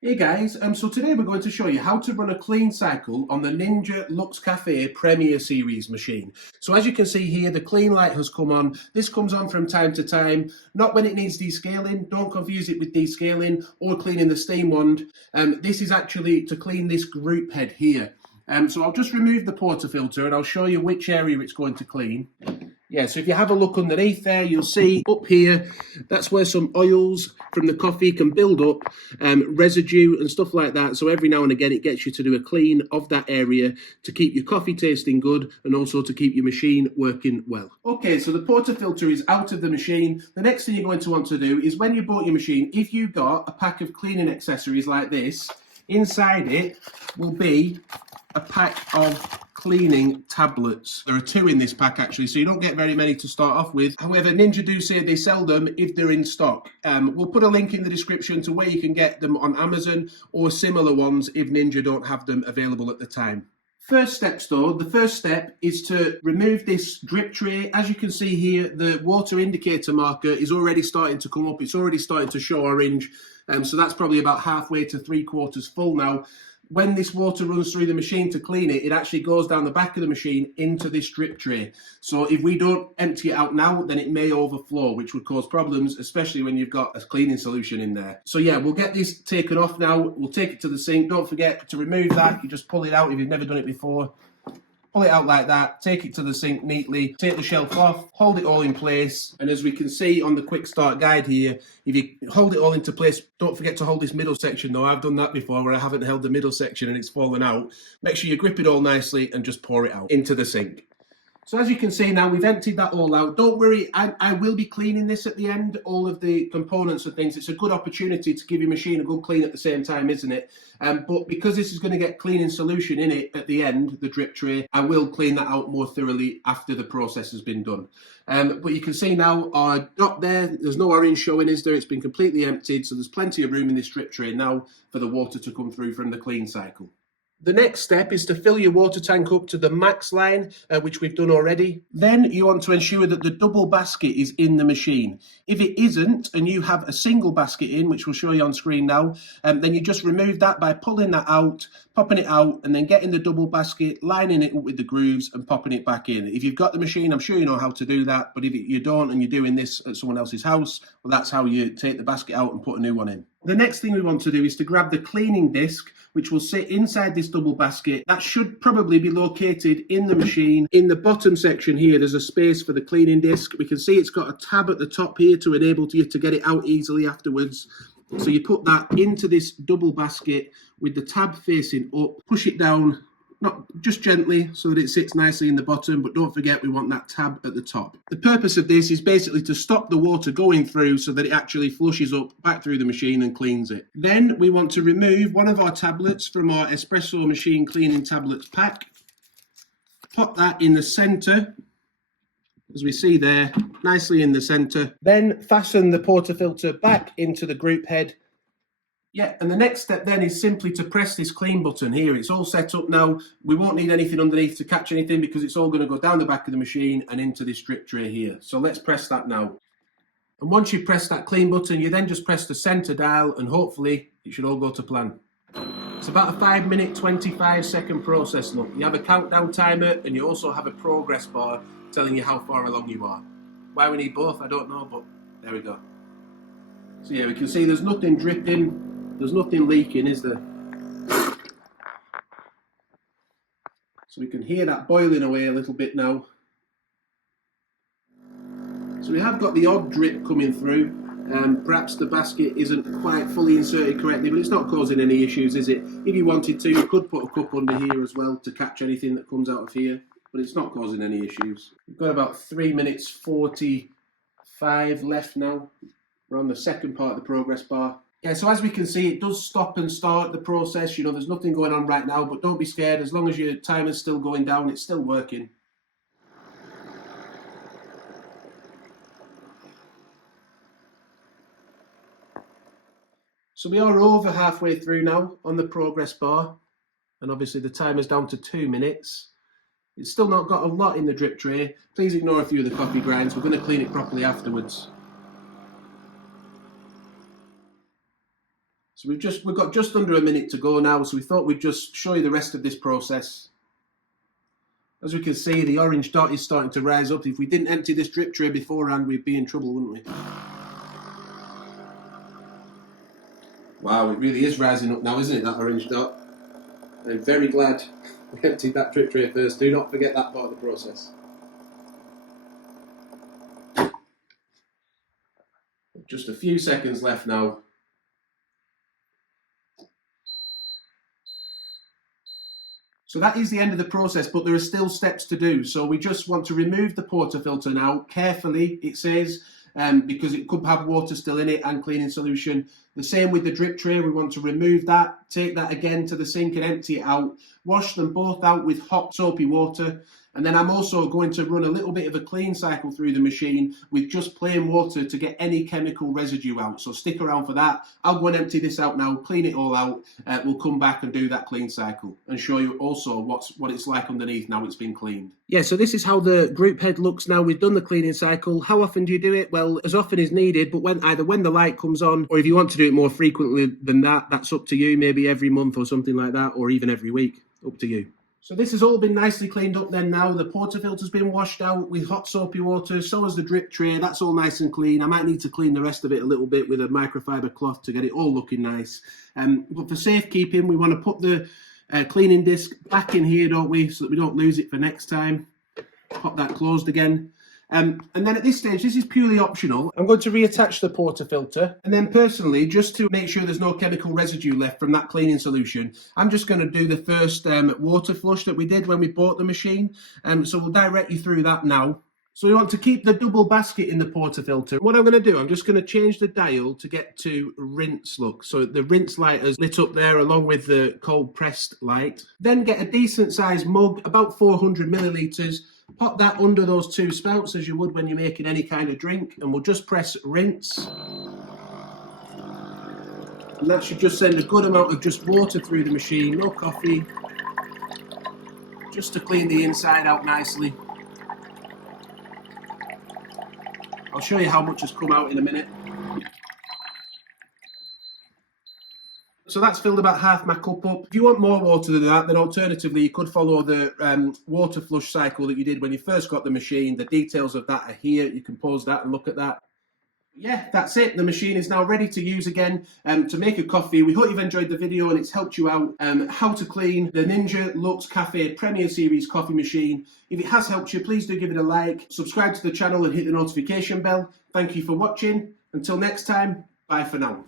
Hey guys, so today we're going to show you how to run a clean cycle on the Ninja Luxe Cafe Premier Series machine. So as you can see here, the clean light has come on. This comes on from time to time, not when it needs descaling. Don't confuse it with descaling or cleaning the steam wand. This is actually to clean this group head here. So I'll just remove the portafilter and I'll show you which area it's going to clean. Yeah, so if you have a look underneath there, you'll see up here, that's where some oils from the coffee can build up, residue and stuff like that. So every now and again, it gets you to do a clean of that area to keep your coffee tasting good and also to keep your machine working well. Okay, so the portafilter is out of the machine. The next thing you're going to want to do is when you bought your machine, if you got a pack of cleaning accessories like this, inside it will be a pack of cleaning tablets. There are 2 in this pack actually, so you don't get very many to start off with. However, Ninja do say they sell them if they're in stock. We'll put a link in the description to where you can get them on Amazon or similar ones if Ninja don't have them available at the time. First steps though, the first step is to remove this drip tray. As you can see here, the water indicator marker is already starting to come up. It's already starting to show orange. So that's probably about halfway to 3/4 full now. When this water runs through the machine to clean it, it actually goes down the back of the machine into this drip tray. So if we don't empty it out now, then it may overflow, which would cause problems, especially when you've got a cleaning solution in there. So yeah, we'll get this taken off now. We'll take it to the sink. Don't forget to remove that. You just pull it out if you've never done it before. Pull it out like that, take it to the sink neatly, take the shelf off, hold it all in place. And as we can see on the quick start guide here, if you hold it all into place, don't forget to hold this middle section though. I've done that before where I haven't held the middle section and it's fallen out. Make sure you grip it all nicely and just pour it out into the sink. So as you can see now, we've emptied that all out. Don't worry, I will be cleaning this at the end, all of the components and things. It's a good opportunity to give your machine a good clean at the same time, isn't it? But because this is going to get cleaning solution in it at the end, the drip tray, I will clean that out more thoroughly after the process has been done. But you can see now, our dot there's no orange showing, is there? It's been completely emptied, so there's plenty of room in this drip tray now for the water to come through from the clean cycle. The next step is to fill your water tank up to the max line, which we've done already. Then you want to ensure that the double basket is in the machine. If it isn't, and you have a single basket in, which we'll show you on screen now, then you just remove that by pulling that out, popping it out, and then getting the double basket, lining it up with the grooves and popping it back in. If you've got the machine, I'm sure you know how to do that, but if you don't and you're doing this at someone else's house, well, that's how you take the basket out and put a new one in. The next thing we want to do is to grab the cleaning disc, which will sit inside this double basket. That should probably be located in the machine. In the bottom section here, there's a space for the cleaning disc. We can see it's got a tab at the top here to enable you to get it out easily afterwards. So you put that into this double basket with the tab facing up, push it down, not just gently so that it sits nicely in the bottom, but don't forget we want that tab at the top. The purpose of this is basically to stop the water going through so that it actually flushes up back through the machine and cleans it. Then we want to remove one of our tablets from our Espresso machine cleaning tablets pack. Pop that in the center, as we see there, nicely in the center. Then fasten the portafilter back into the group head. Yeah, and the next step then is simply to press this clean button here. It's all set up now. We won't need anything underneath to catch anything because it's all going to go down the back of the machine and into this drip tray here. So let's press that now. And once you press that clean button, you then just press the center dial and hopefully it should all go to plan. It's about a 5-minute, 25-second process. Look, you have a countdown timer and you also have a progress bar telling you how far along you are. Why we need both, I don't know, but there we go. So yeah, we can see there's nothing dripping. There's nothing leaking, is there? So we can hear that boiling away a little bit now. So we have got the odd drip coming through. Perhaps the basket isn't quite fully inserted correctly, but it's not causing any issues, is it? If you wanted to, you could put a cup under here as well to catch anything that comes out of here, but it's not causing any issues. We've got about 3 minutes 45 left now. We're on the second part of the progress bar. Yeah, so as we can see, it does stop and start the process. You know, there's nothing going on right now, but don't be scared. As long as your timer's still going down, it's still working. So we are over halfway through now on the progress bar. And obviously the timer's down to 2 minutes. It's still not got a lot in the drip tray. Please ignore a few of the coffee grinds. We're going to clean it properly afterwards. So we've got just under a minute to go now, so we thought we'd just show you the rest of this process. As we can see, the orange dot is starting to rise up. If we didn't empty this drip tray beforehand, we'd be in trouble, wouldn't we? Wow, it really is rising up now, isn't it, that orange dot? I'm very glad we emptied that drip tray first. Do not forget that part of the process. Just a few seconds left now. So that is the end of the process, but there are still steps to do. So we just want to remove the portafilter now, carefully, it says, because it could have water still in it and cleaning solution. The same with the drip tray, we want to remove that, take that again to the sink and empty it out. Wash them both out with hot soapy water. And then I'm also going to run a little bit of a clean cycle through the machine with just plain water to get any chemical residue out. So stick around for that. I'll go and empty this out now, clean it all out. We'll come back and do that clean cycle and show you also what it's like underneath now it's been cleaned. Yeah, so this is how the group head looks now. We've done the cleaning cycle. How often do you do it? Well, as often as needed, but either when the light comes on, or if you want to do it more frequently than that, that's up to you. Maybe every month or something like that, or even every week. Up to you. So this has all been nicely cleaned up then now. The portafilter's been washed out with hot soapy water, so has the drip tray. That's all nice and clean. I might need to clean the rest of it a little bit with a microfiber cloth to get it all looking nice. But for safekeeping, we want to put the cleaning disc back in here, don't we, so that we don't lose it for next time. Pop that closed again. And then at this stage, this is purely optional. I'm going to reattach the portafilter, and then personally, just to make sure there's no chemical residue left from that cleaning solution, I'm just going to do the first water flush that we did when we bought the machine. So we'll direct you through that now. So we want to keep the double basket in the portafilter. What I'm going to do, I'm just going to change the dial to get to rinse look. So the rinse light is lit up there along with the cold pressed light. Then get a decent sized mug, about 400 millilitres. Pop that under those two spouts as you would when you're making any kind of drink, and we'll just press rinse. And that should just send a good amount of just water through the machine, no coffee, just to clean the inside out nicely. I'll show you how much has come out in a minute. So that's filled about half my cup up. If you want more water than that, then alternatively you could follow the water flush cycle that you did when you first got the machine. The details of that are here. You can pause that and look at that. Yeah, that's it. The machine is now ready to use again to make a coffee. We hope you've enjoyed the video and it's helped you out how to clean the Ninja Luxe Cafe Premier Series coffee machine. If it has helped you, please do give it a like, subscribe to the channel and hit the notification bell. Thank you for watching. Until next time, bye for now.